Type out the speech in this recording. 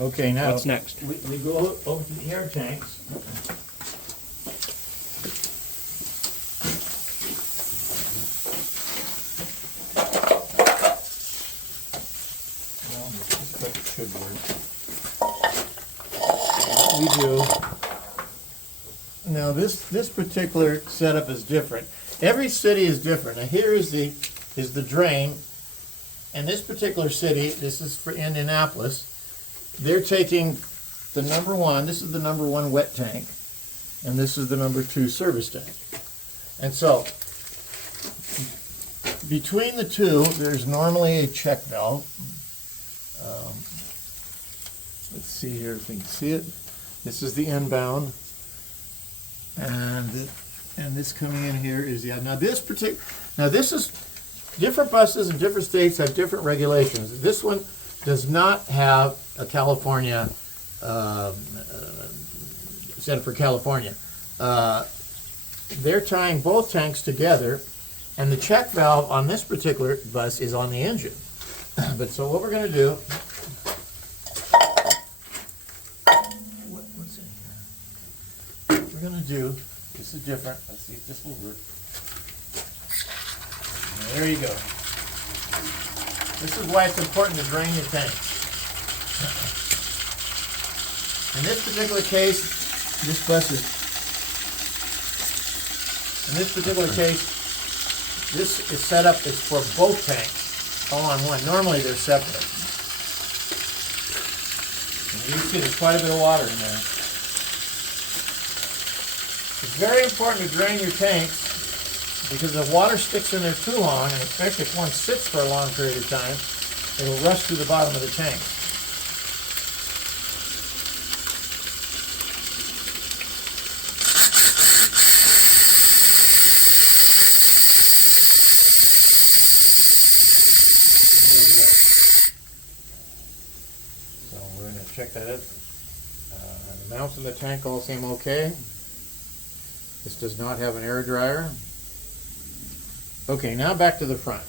Okay, now. What's next? We go over to the air tanks. Well, this clip should work. What we do. Now this particular setup is different. Every city is different. Now here is the drain. And this particular city, this is for Indianapolis, they're taking the number one, this is the number one wet tank, and this is the number two service tank. And so, between the two, there's normally a check valve. Let's see here if we can see it. This is the inbound, and this coming in here is the, now this is, different buses in different states have different regulations. This one does not have a California, Center for California. They're tying both tanks together, and the check valve on this particular bus is on the engine. But so what we're going to do, what's in here? What we're going to do, this is different. Let's see if this will work. There you go. This is why it's important to drain your tank. In this particular case, this bus is, in this particular case, this is set up as for both tanks, all on one. Normally they're separate. And you can see there's quite a bit of water in there. It's very important to drain your tanks, because if water sticks in there too long, and especially if one sits for a long period of time, it'll rush through the bottom of the tank. There we go. So we're going to check that out. The mounts in the tank all seem okay. This does not have an air dryer. Okay, now back to the front.